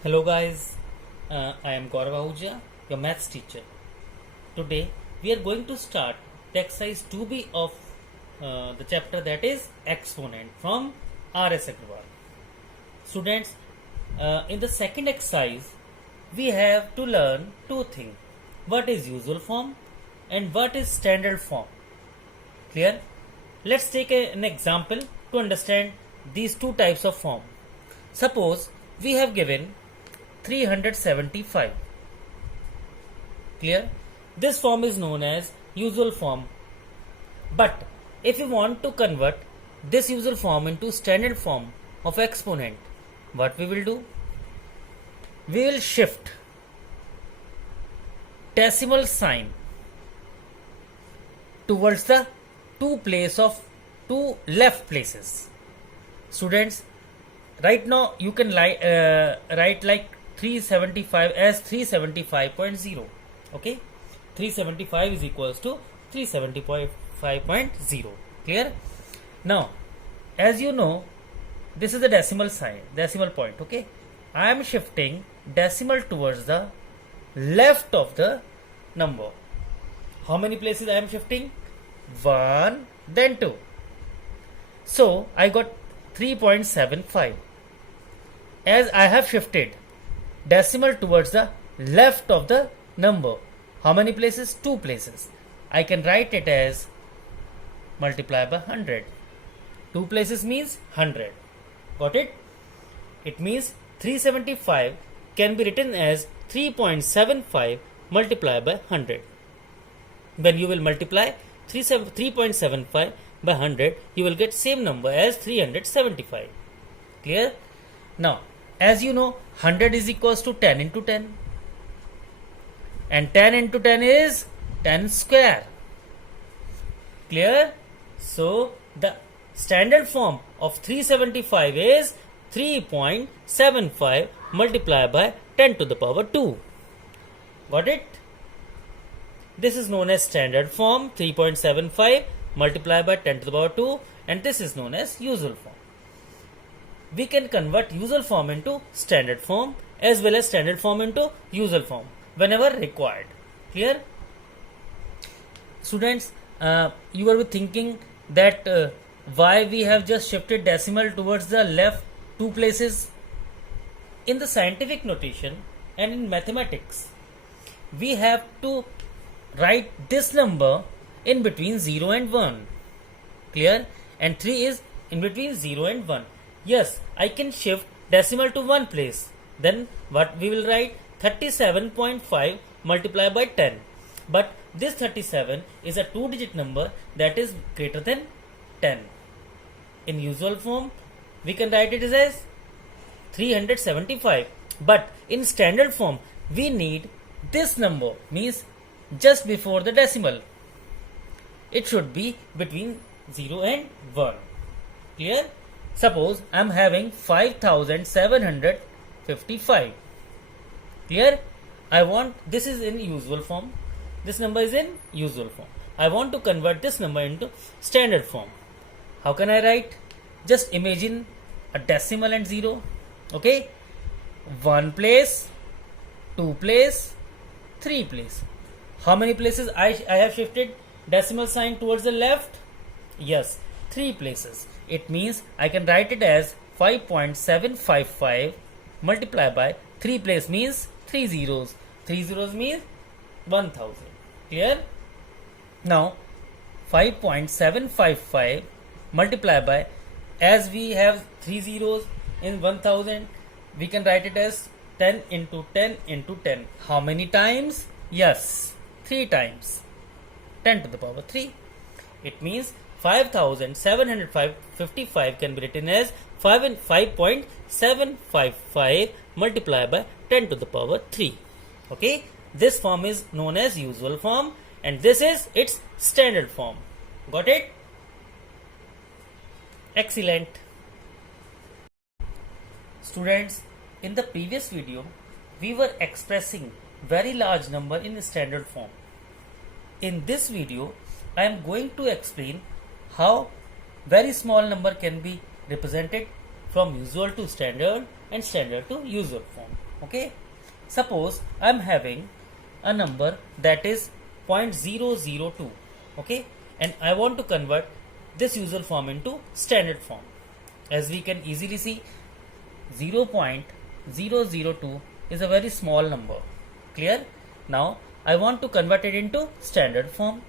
Hello guys, I am Gaurav Ahuja, your maths teacher. Today we are going to start the exercise 2B of the chapter that is exponent from R.S. Agrawal. Students, in the second exercise we have to learn two things. What is usual form and what is standard form. Clear? Let's take an example to understand these two types of form. Suppose we have given 375. Clear? This form is known as usual form. But if you want to convert this usual form into standard form of exponent, what we will do? We will shift decimal sign towards the two left places. Students, right now you can write like 375 as 375.0. Okay, 375 is equals to 375.0. Clear? Now, as you know, this is the decimal sign, decimal point. Okay, I am shifting decimal towards the left of the number. How many places I am shifting? 1, then 2. So I got 3.75. As I have shifted decimal towards the left of the number, how many places? 2 places. I can write it as multiply by 100. 2 places means 100. Got it? It means 375 can be written as 3.75 multiplied by 100. When you will multiply 3.75 by 100, you will get same number as 375. Clear? Now, as you know, 100 is equals to 10 into 10. And 10 into 10 is 10 square. Clear? So, the standard form of 375 is 3.75 multiplied by 10 to the power 2. Got it? This is known as standard form 3.75 multiplied by 10 to the power 2, and this is known as usual form. We can convert usual form into standard form as well as standard form into usual form whenever required. Clear? Students, you will be thinking that why we have just shifted decimal towards the left 2 places. In the scientific notation and in mathematics, we have to write this number in between 0 and 1. Clear? And 3 is in between 0 and 1. Yes, I can shift decimal to one place. Then what we will write? 37.5 multiplied by 10. But this 37 is a 2-digit number that is greater than 10. In usual form, we can write it as 375. But in standard form, we need this number, means just before the decimal. It should be between 0 and 1. Clear? Suppose I am having 5755. Clear? I want, this is in usual form. This number is in usual form. I want to convert this number into standard form. How can I write? Just imagine a decimal and 0. Okay? 1 place, 2 place, 3 place. How many places I have shifted decimal sign towards the left? Yes, 3 places. It means I can write it as 5.755 multiplied by 3 place means 3 zeros. 3 zeros means 1000. Clear? Now 5.755 multiplied by, as we have 3 zeros in 1000, we can write it as 10 into 10 into 10. How many times? Yes, 3 times. 10 to the power 3. It means 5755 can be written as 5.755 multiplied by 10 to the power 3. Okay, this form is known as usual form and this is its standard form. Got it? Excellent. Students, in the previous video, we were expressing very large number in standard form. In this video, I am going to explain how very small number can be represented from usual to standard and standard to usual form. Okay, suppose I am having a number that is 0.002. Okay, and I want to convert this usual form into standard form. As we can easily see, 0.002 is a very small number. Clear? Now I want to convert it into standard form.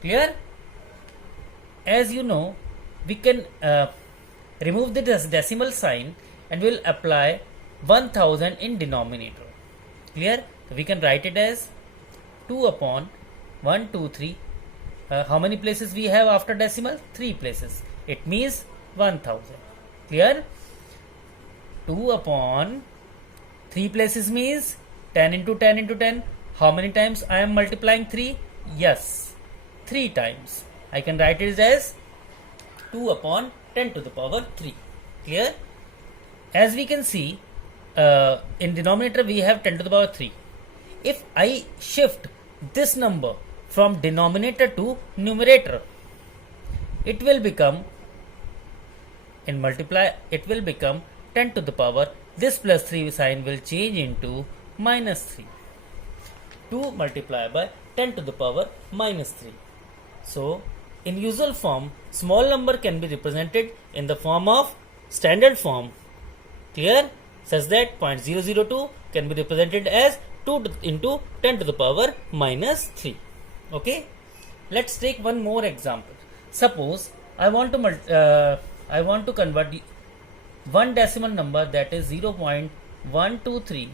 Clear? As you know, we can remove the decimal sign and we'll apply 1000 in denominator. Clear? So we can write it as 2 upon 123. How many places we have after decimal? 3 places. It means 1000. Clear? 2 upon 3 places means 10 into 10 into 10. How many times I am multiplying 3? Yes, 3 times. I can write it as 2 upon 10 to the power 3. Clear? As we can see, in denominator we have 10 to the power 3. If I shift this number from denominator to numerator, it will become, in multiply, it will become 10 to the power, this plus 3 sign will change into minus 3. 2 multiplied by 10 to the power minus 3. So, in usual form, small number can be represented in the form of standard form. Clear? Such that 0.002 can be represented as 2 into 10 to the power minus 3. Okay? Let's take one more example. Suppose I want to convert one decimal number, that is 0.123,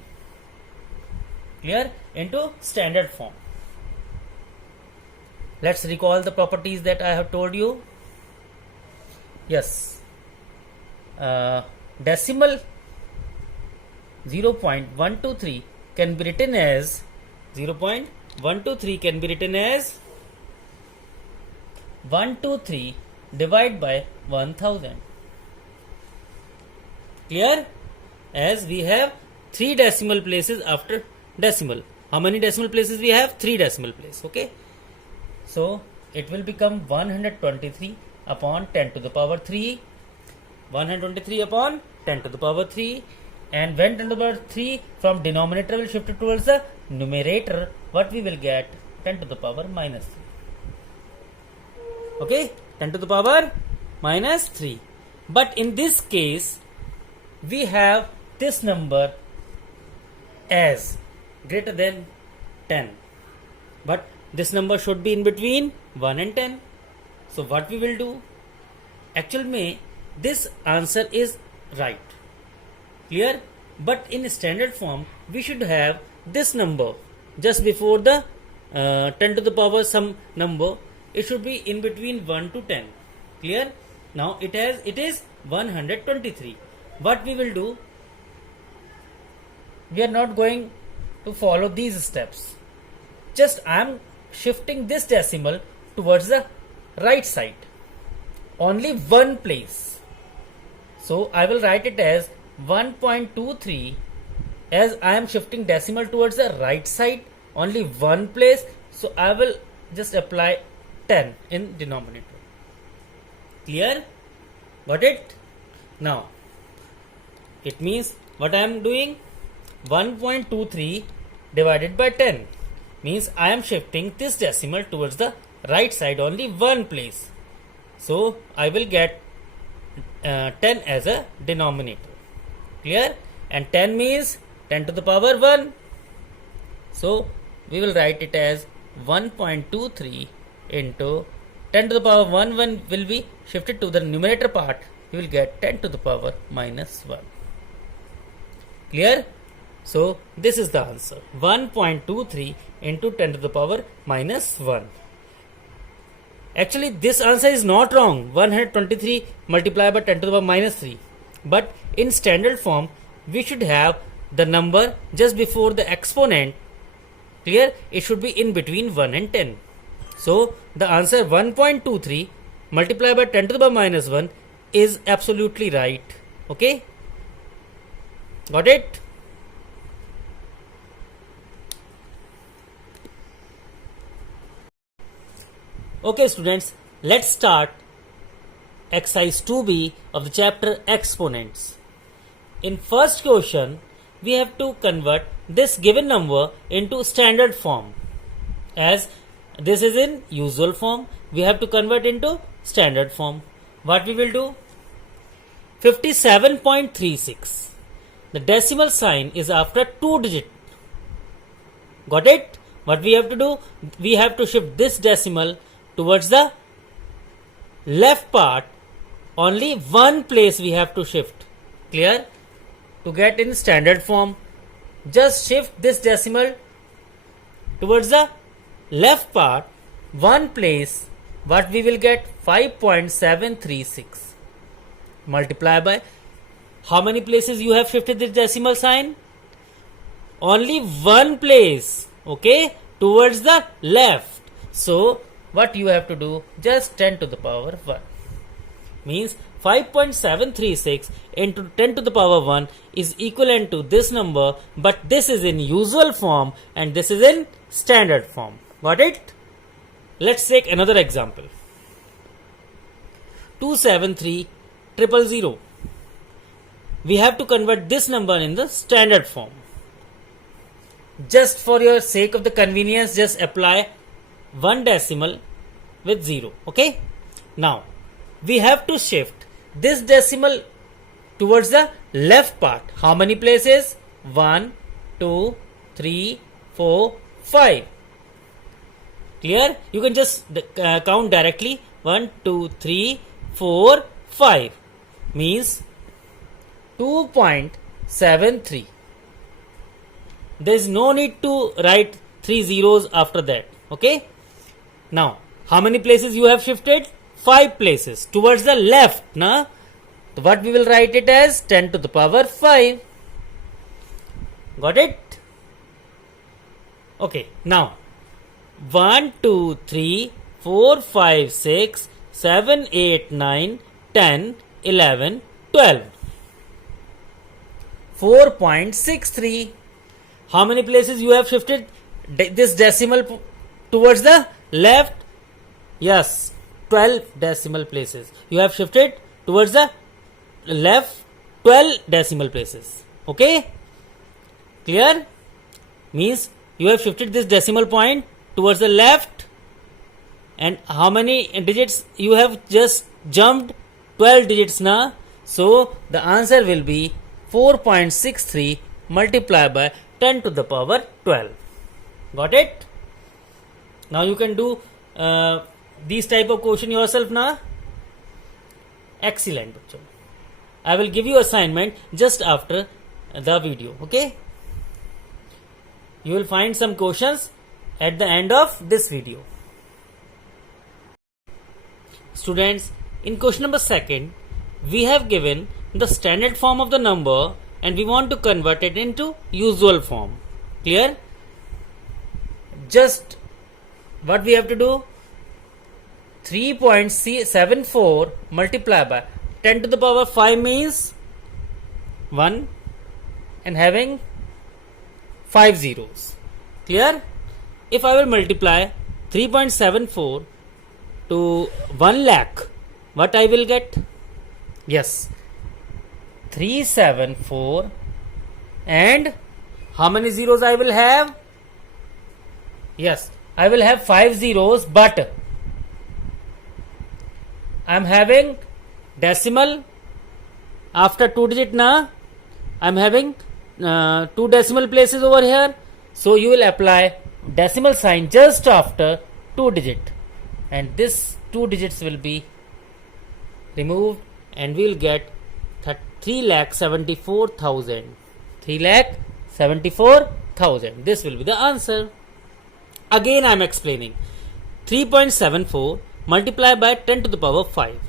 clear, into standard form. Let's recall the properties that I have told you. Yes, decimal 0.123 can be written as 123 divided by 1000. Clear? As we have 3 decimal places after decimal. How many decimal places we have? 3 decimal places. Okay. So it will become 123 upon 10 to the power 3. 123 upon 10 to the power 3. And when 10 to the power 3 from denominator will shift towards the numerator, what we will get? 10 to the power minus 3. Okay, 10 to the power minus 3. But in this case, we have this number as greater than 10. But this number should be in between 1 and 10. So what we will do? Actually, this answer is right. Clear? But in standard form, we should have this number just before the 10 to the power some number. It should be in between 1 to 10. Clear? Now it is 123. What we will do? We are not going to follow these steps. Just I am shifting this decimal towards the right side. Only one place. So I will write it as 1.23, as I am shifting decimal towards the right side, only one place. So I will just apply 10 in denominator. Clear? Got it? Now it means what I am doing? 1.23 divided by 10 means I am shifting this decimal towards the right side, only one place. So I will get 10 as a denominator. Clear? And 10 means 10 to the power 1. So we will write it as 1.23 into 10 to the power 1 will be shifted to the numerator part. You will get 10 to the power minus 1. Clear? So this is the answer. 1.23 into 10 to the power minus 1. Actually, this answer is not wrong. 123 multiplied by 10 to the power minus 3. But in standard form, we should have the number just before the exponent. Clear? It should be in between 1 and 10. So the answer 1.23 multiplied by 10 to the power minus 1 is absolutely right. Okay? Got it? Okay students, let's start exercise 2b of the chapter exponents. In first question, we have to convert this given number into standard form. As this is in usual form, we have to convert into standard form. What we will do? 57.36. The decimal sign is after 2 digit. Got it? What we have to do? We have to shift this decimal towards the left part. Only one place we have to shift. Clear? To get in standard form, just shift this decimal towards the left part, one place. What we will get? 5.736. Multiply by how many places you have shifted this decimal sign? Only one place, okay, towards the left. So what you have to do? Just 10 to the power 1. Means 5.736 into 10 to the power 1 is equivalent to this number, but this is in usual form and this is in standard form. Got it? Let's take another example. 273,000. We have to convert this number in the standard form. Just for your sake of the convenience, just apply one decimal with 0. Okay? Now, we have to shift this decimal towards the left part. How many places? 1, 2, 3, 4, 5. Clear? You can just count directly. 1, 2, 3, 4, 5. Means 2.73. There is no need to write 3 zeros after that. Okay? Now, how many places you have shifted? 5 places towards the left. Na? So what we will write it as? 10 to the power 5. Got it? Okay. Now, 1, 2, 3, 4, 5, 6, 7, 8, 9, 10, 11, 12. 4.63. How many places you have shifted this decimal towards the left? Yes, 12 decimal places. You have shifted towards the left 12 decimal places. Okay? Clear? Means you have shifted this decimal point towards the left. And how many digits you have just jumped? 12 digits now. So the answer will be 4.63 multiplied by 10 to the power 12. Got it? Now you can do these type of question yourself now. Excellent. I will give you assignment just after the video. Okay? You will find some questions at the end of this video. Students, in question number 2, we have given the standard form of the number and we want to convert it into usual form. Clear? Just what we have to do? 3.74 multiplied by 10 to the power 5 means 1 and having 5 zeros. Clear? If I will multiply 3.74 to 1 lakh, what I will get? Yes, 374 and how many zeros I will have? Yes, I will have 5 zeros, but I am having decimal after 2 digit na. I am having 2 decimal places over here. So you will apply decimal sign just after 2 digit. And this 2 digits will be removed and we will get 3,74,000. 3,74,000. This will be the answer. Again I am explaining. 3.74 multiplied by 10 to the power 5.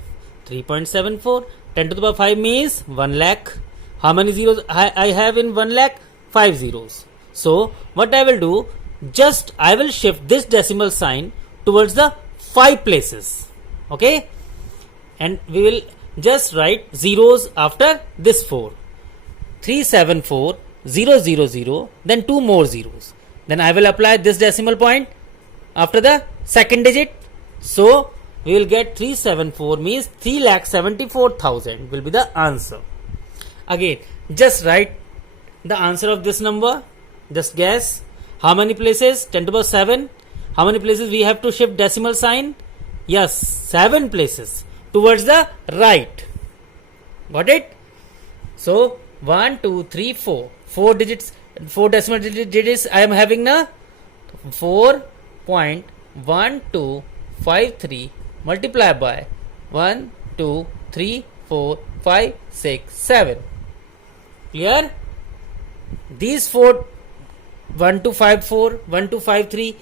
3.74 10 to the power 5 means 1 lakh. How many zeros I have in 1 lakh? 5 zeros. So what I will do? Just I will shift this decimal sign towards the 5 places. Okay? And we will just write zeros after this 4. 374,000, then 2 more zeros. Then I will apply this decimal point after the second digit. So we will get 374 means 3,74,000 will be the answer. Again, just write the answer of this number? Just guess. How many places? 10 to the power 7. How many places we have to shift decimal sign? Yes, 7 places towards the right. Got it? So 1, 2, 3, 4. 4 digits, 4 decimal digits I am having now. 4.1253 multiplied by 1, 2, 3, 4, 5, 6, 7. Clear? These 4, 1254, 1253,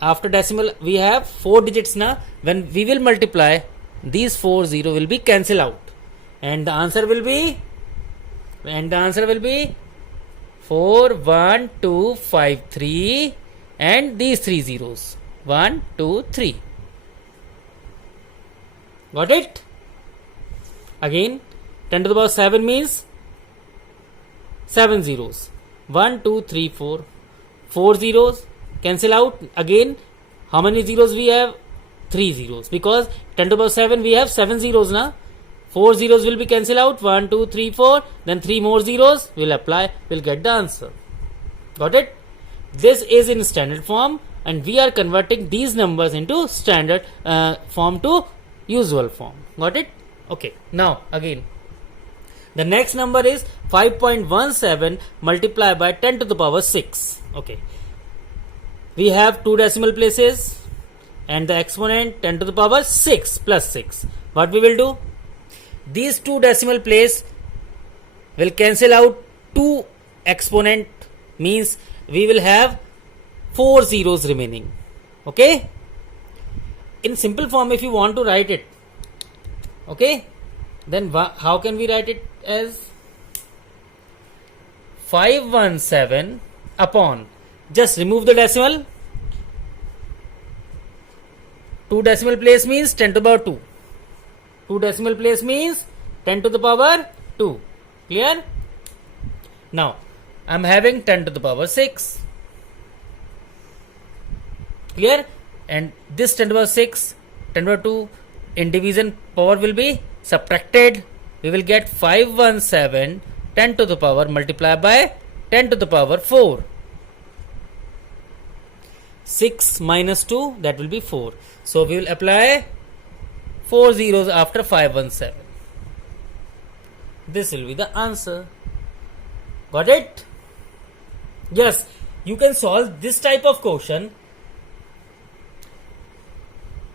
after decimal we have 4 digits now. When we will multiply, these 4 0 will be cancelled out, and the answer will be 41253 and these 3 zeros 1 2 3. Got it? Again 10 to the power 7 means 7 zeros. 1 2 3 4. 4 zeros cancel out. Again how many zeros we have? 3 zeros, because 10 to the power 7 we have 7 zeros now. 4 zeros will be cancelled out. 1 2 3 4. Then 3 more zeros will apply. Will get the answer. Got it? This is in standard form, and we are converting these numbers into standard form to usual form. Got it? Okay. Now again, the next number is 5.17 multiplied by 10 to the power 6. Okay. We have 2 decimal places and the exponent 10 to the power 6 plus 6. What we will do? These 2 decimal place will cancel out 2 exponent, means we will have 4 zeros remaining. Okay? In simple form, if you want to write it, okay, then how can we write it as 517 upon, just remove the decimal. 2 decimal place means 10 to the power 2. 2 decimal place means 10 to the power 2. Clear? Now I am having 10 to the power 6. Clear? And this 10 to the power 6, 10 to the power 2 in division power will be subtracted. We will get 517 10 to the power multiplied by 10 to the power 4. 6 minus 2, that will be 4. So we will apply 4 zeros after 517. This will be the answer. Got it? Yes, you can solve this type of question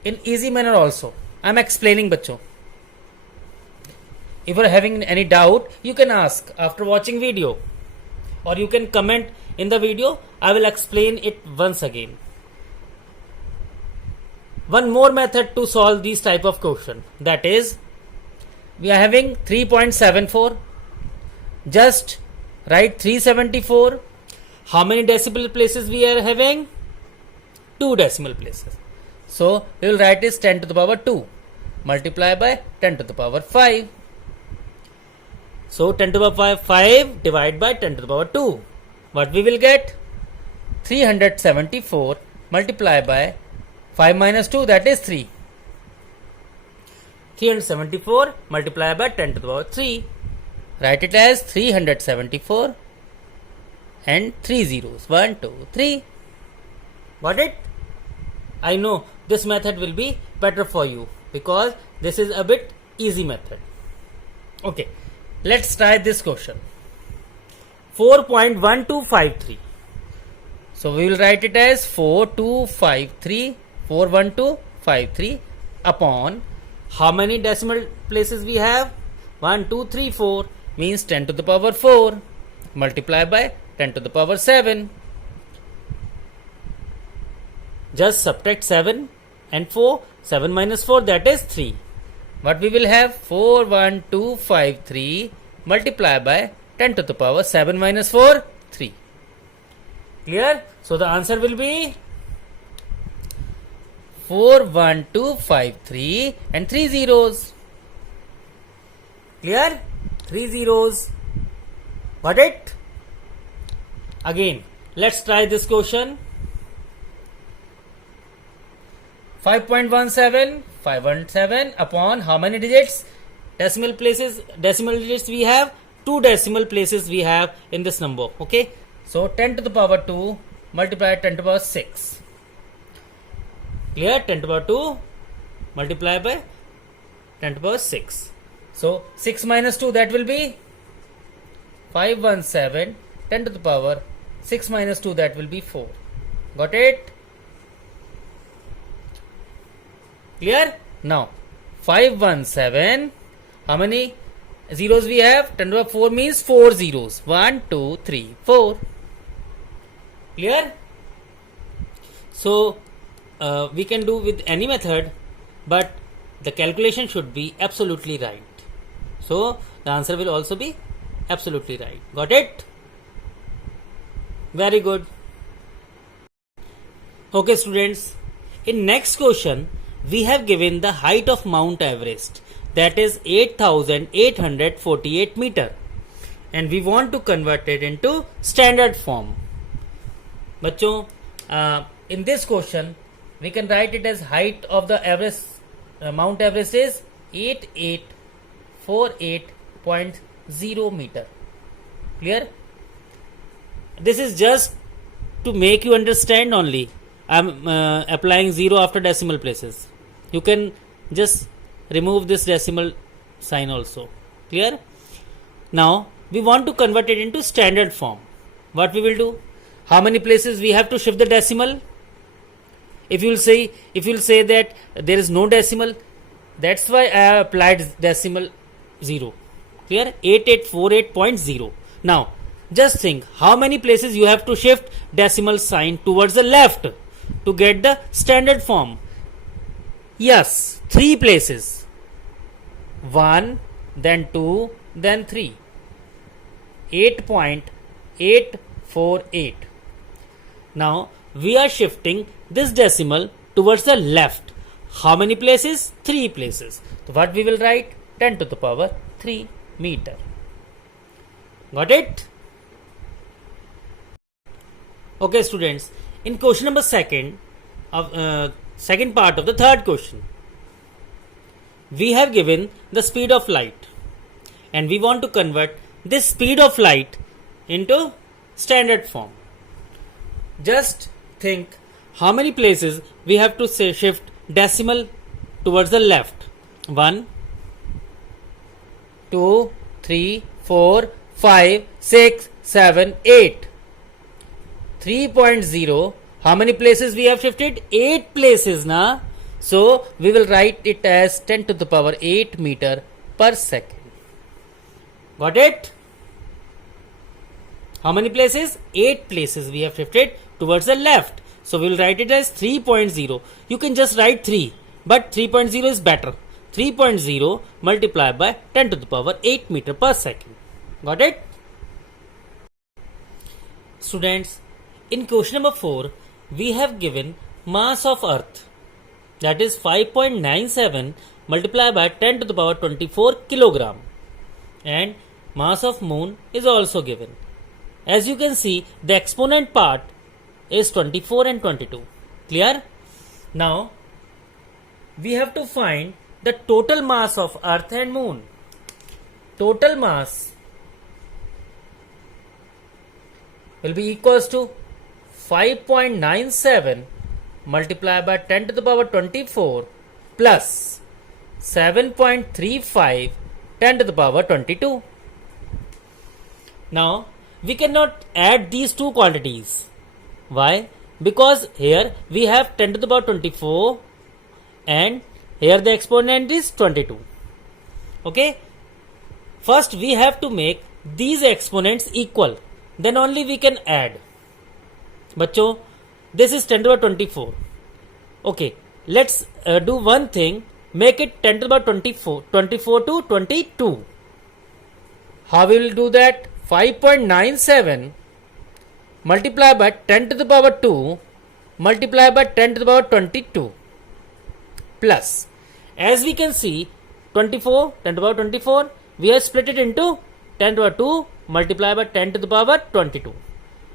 in easy manner also. I am explaining, bachcho. If you are having any doubt, you can ask after watching video, or you can comment in the video. I will explain it once again. One more method to solve these type of question, that is, we are having 3.74. Just write 374. How many decimal places we are having? 2 decimal places. So we will write is 10 to the power 2 multiply by 10 to the power 5. So 10 to the power 5 divided by 10 to the power 2. What we will get? 374 multiplied by 5 minus 2, that is 3. 374 multiplied by 10 to the power 3. Write it as 374 and 3 zeros. 1, 2, 3. Got it? I know this method will be better for you because this is a bit easy method. Okay, let's try this question. 4.1253. So we will write it as 4253, 41253 upon how many decimal places we have? 1, 2, 3, 4 means 10 to the power 4 multiplied by 10 to the power 7. Just subtract 7 and 4. 7 minus 4, that is 3. What we will have? 41253 multiplied by 10 to the power 7 minus 4, 3. Clear? So the answer will be 41253 and 3 zeros. Clear? 3 zeros. Got it? Again, let's try this question. 5.17 upon how many digits? Decimal digits we have two decimal places we have in this number. Okay, so 10 to the power 2 multiplied 10 to the power 6. Clear? 10 to the power 2 multiplied by 10 to the power 6. So 6 minus 2, that will be 517. 10 to the power 6 minus 2, that will be 4. Got it? Clear? Now 517, how many zeros we have? 10 to the power 4 means 4 zeros. 1, 2, 3, 4. Clear? So we can do with any method, but the calculation should be absolutely right. So the answer will also be absolutely right. Got it? Very good. Okay students, in next question we have given the height of Mount Everest, that is 8,848 meter, and we want to convert it into standard form. बच्चों, in this question we can write it as height of the Everest, Mount Everest is 8848.0 meter. Clear? This is just to make you understand only. I am applying 0 after decimal places. You can just remove this decimal sign also. Clear? Now we want to convert it into standard form. What we will do? How many places we have to shift the decimal? If you will say that there is no decimal, that's why I applied decimal 0. Clear? 8848.0. Now just think how many places you have to shift decimal sign towards the left to get the standard form. Yes, 3 places. 1, then 2, then 3. 8.848. Now we are shifting this decimal towards the left. How many places? 3 places. So what we will write? 10 to the power 3 meter. Got it? Okay students, in question number second part of the third question, we have given the speed of light and we want to convert this speed of light into standard form. Just think how many places we have to shift decimal towards the left. 1, 2, 3, 4, 5, 6, 7, 8. 3.0, how many places we have shifted? 8 places na. So we will write it as 10 to the power 8 meter per second. Got it? How many places? 8 places we have shifted towards the left. So we will write it as 3.0. You can just write 3, but 3.0 is better. 3.0 multiplied by 10 to the power 8 meter per second. Got it? Students, in question number 4, we have given mass of Earth, that is 5.97 multiplied by 10 to the power 24 kilogram, and mass of Moon is also given. As you can see, the exponent part is 24 and 22. Clear? Now we have to find the total mass of Earth and Moon. Total mass will be equals to 5.97 multiplied by 10 to the power 24 plus 7.35 10 to the power 22. Now we cannot add these two quantities. Why? Because here we have 10 to the power 24 and here the exponent is 22. Okay? First we have to make these exponents equal, then only we can add. Bachcho, this is 10 to the power 24. Okay, let's do one thing. Make it 10 to the power 24 to 22. How we will do that? 5.97 multiplied by 10 to the power 2 multiplied by 10 to the power 22 plus, as we can see, 24, 10 to the power 24, we have split it into 10 to the power 2 multiplied by 10 to the power 22.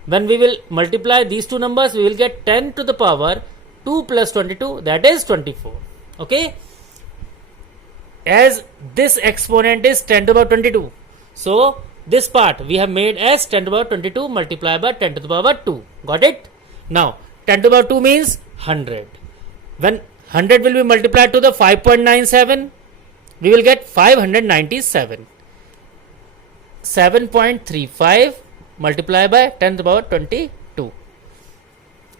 When we will multiply these two numbers, we will get 10 to the power 2 plus 22, that is 24. Okay? As this exponent is 10 to the power 22, so this part we have made as 10 to the power 22 multiplied by 10 to the power 2. Got it? Now 10 to the power 2 means 100. When 100 will be multiplied to the 5.97, we will get 597. 7.35 multiplied by 10 to the power 22.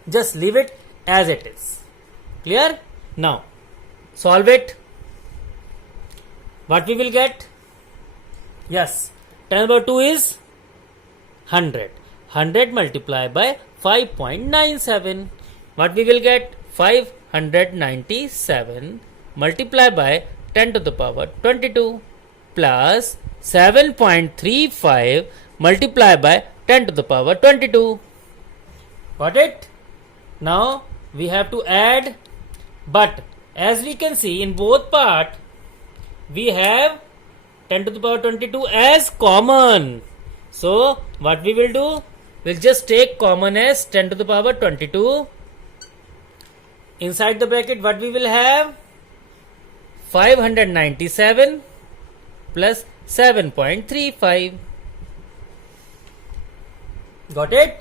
Just leave it as it is. Clear? Now solve it. What we will get? Yes, 10 to the power 2 is 100. 100 multiplied by 5.97. What we will get? 597 multiplied by 10 to the power 22 plus 7.35 multiplied by 10 to the power 22. Got it? Now we have to add, but as we can see in both part we have 10 to the power 22 as common. So what we will do? We'll just take common as 10 to the power 22. Inside the bracket what we will have? 597 plus 7.35. Got it?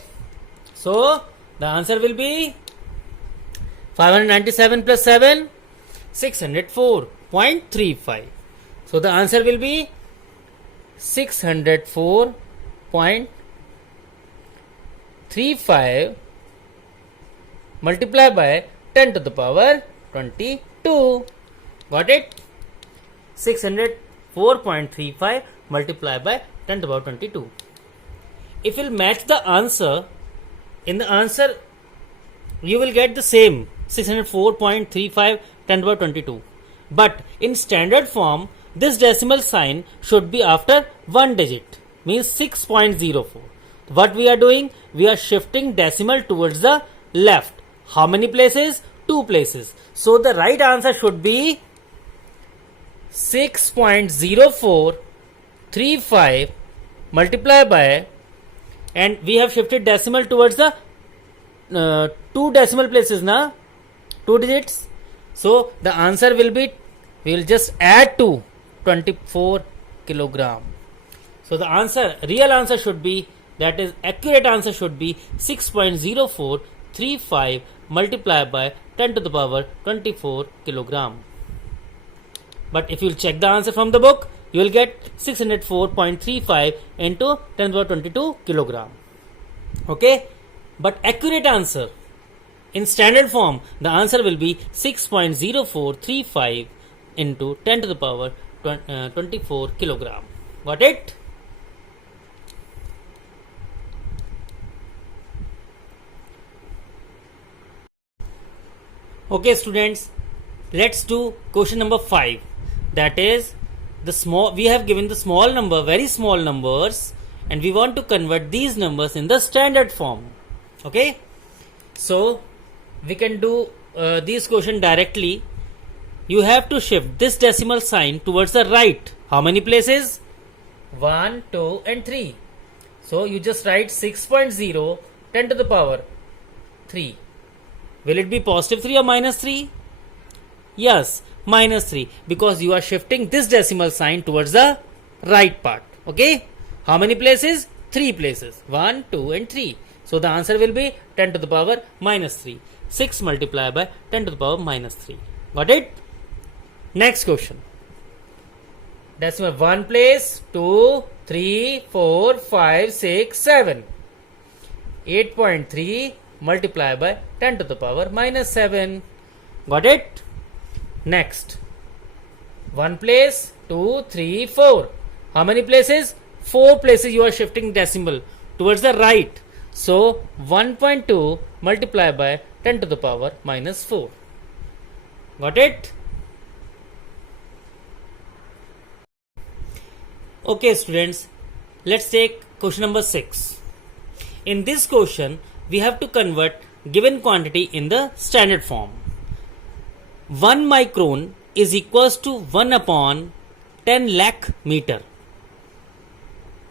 So the answer will be 597 plus 7, 604.35. So the answer will be 604.35 multiplied by 10 to the power 22. Got it? 604.35 multiplied by 10 to the power 22. If you'll match the answer, in the answer you will get the same 604.35 10 to the power 22. But in standard form, this decimal sign should be after one digit, means 6.04. What we are doing? We are shifting decimal towards the left. How many places? 2 places. So the right answer should be 6.0435 multiplied by, and we have shifted decimal towards the 2 decimal places, na? 2 digits. So the answer will be, we will just add to 24 kilogram. So the answer, real answer should be, that is accurate answer should be 6.0435 multiplied by 10 to the power 24 kilogram. But if you check the answer from the book, you will get 604.35 into 10 to the power 22 kilogram. Okay? But accurate answer in standard form, the answer will be 6.0435 into 10 to the power 24 kilogram. Got it? Okay students, let's do question number 5. That is, the small, we have given the small number, very small numbers, and we want to convert these numbers in the standard form. Okay? So we can do this question directly. You have to shift this decimal sign towards the right. How many places? 1, 2 and 3. So you just write 6.0 10 to the power 3. Will it be positive 3 or minus 3? Yes, minus 3, because you are shifting this decimal sign towards the right part. Okay? How many places? 3 places. 1, 2 and 3. So the answer will be 10 to the power minus 3. 6 multiplied by 10 to the power minus 3. Got it? Next question. Decimal 1 place, 2, 3, 4, 5, 6, 7. 8.3 multiplied by 10 to the power minus 7. Got it? Next. 1 place, 2, 3, 4. How many places? 4 places you are shifting decimal towards the right. So 1.2 multiplied by 10 to the power minus 4. Got it? Okay students, let's take question number 6. In this question, we have to convert given quantity in the standard form. 1 micron is equals to 1 upon 10 lakh meter.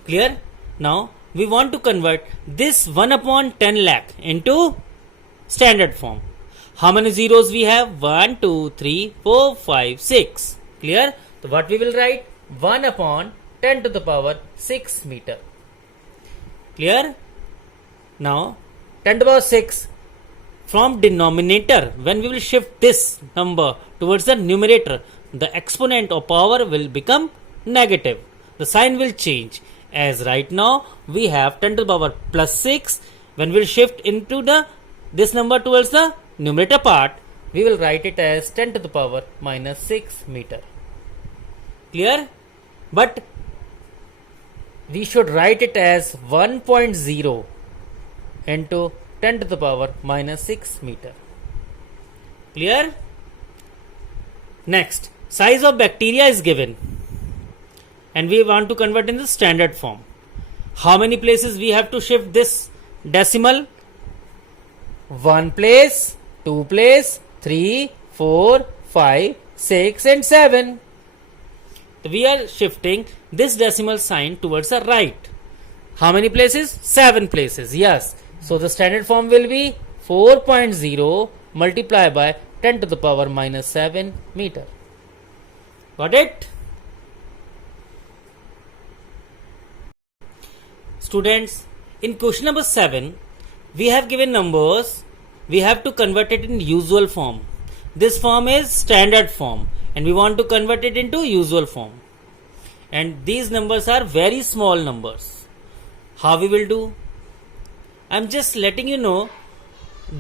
Clear? Now we want to convert this 1 upon 10 lakh into standard form. How many zeros we have? 1, 2, 3, 4, 5, 6. Clear? So what we will write? 1 upon 10 to the power 6 meter. Clear? Now 10 to the power 6 from denominator, when we will shift this number towards the numerator, the exponent of power will become negative. The sign will change. As right now we have 10 to the power plus 6. When we will shift into this number towards the numerator part, we will write it as 10 to the power minus 6 meter. Clear? But we should write it as 1.0 into 10 to the power minus 6 meter. Clear? Next, size of bacteria is given and we want to convert in the standard form. How many places we have to shift this decimal? 1 place, 2 place, 3, 4, 5, 6 and 7. We are shifting this decimal sign towards the right. How many places? 7 places. Yes. So the standard form will be 4.0 multiplied by 10 to the power minus 7 meter. Got it? Students, in question number 7, we have given numbers. We have to convert it in usual form. This form is standard form and we want to convert it into usual form. And these numbers are very small numbers. How we will do? I am just letting you know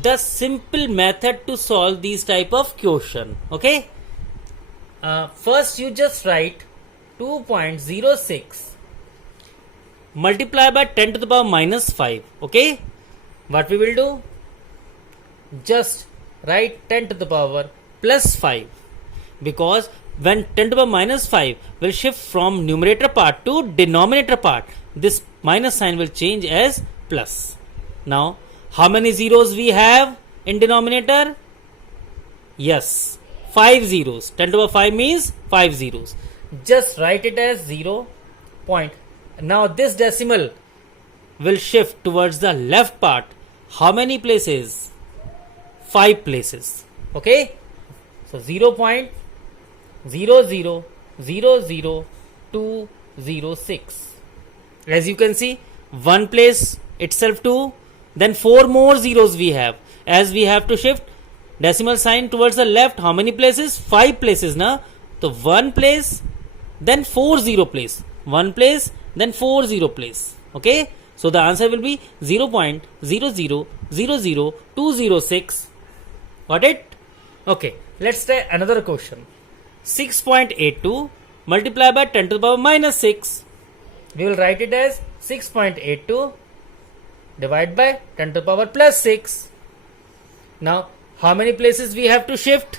the simple method to solve these type of question. Okay. First you just write 2.06 multiply by 10 to the power minus 5. Okay. What we will do? Just write 10 to the power plus 5, because when 10 to the power minus 5 will shift from numerator part to denominator part, this minus sign will change as plus. Now, how many zeros we have in denominator? Yes, 5 zeros. 10 to the power 5 means 5 zeros. Just write it as 0 point. Now this decimal will shift towards the left part. How many places? 5 places. Okay. So 0.0000206. As you can see, 1 place itself 2, then 4 more zeros we have. As we have to shift decimal sign towards the left, how many places? 5 places na. So 1 place, then 4 0 place. 1 place, then 4 0 place. Okay. So the answer will be 0.0000206. Got it? Okay. Let's try another question. 6.82 multiplied by 10 to the power minus 6. We will write it as 6.82 divided by 10 to the power plus 6. Now, how many places we have to shift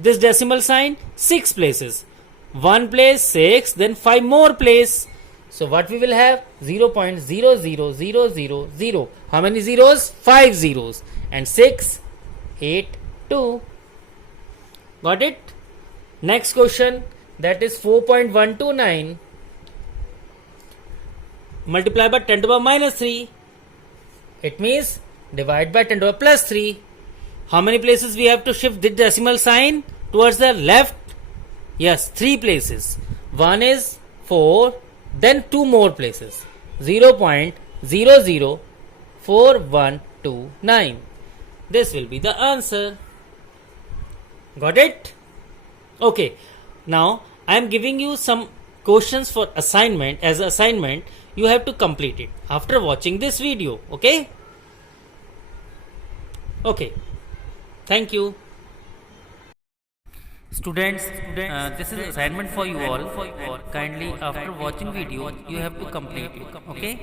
this decimal sign? 6 places. 1 place, 6, then 5 more place. So what we will have? 0.00000. How many zeros? 5 zeros. And 6, 8, 2. Got it? Next question, that is 4.129 multiplied by 10 to the power minus 3. It means divide by 10 to the power plus 3. How many places we have to shift the decimal sign towards the left? Yes, 3 places. One is 4, then 2 more places. 0.004129. This will be the answer. Got it? Okay. Now I am giving you some questions for assignment. As assignment, you have to complete it after watching this video. Okay? Okay. Thank you. Students, this is assignment for you all. Kindly after watching video, you have to complete it. Okay?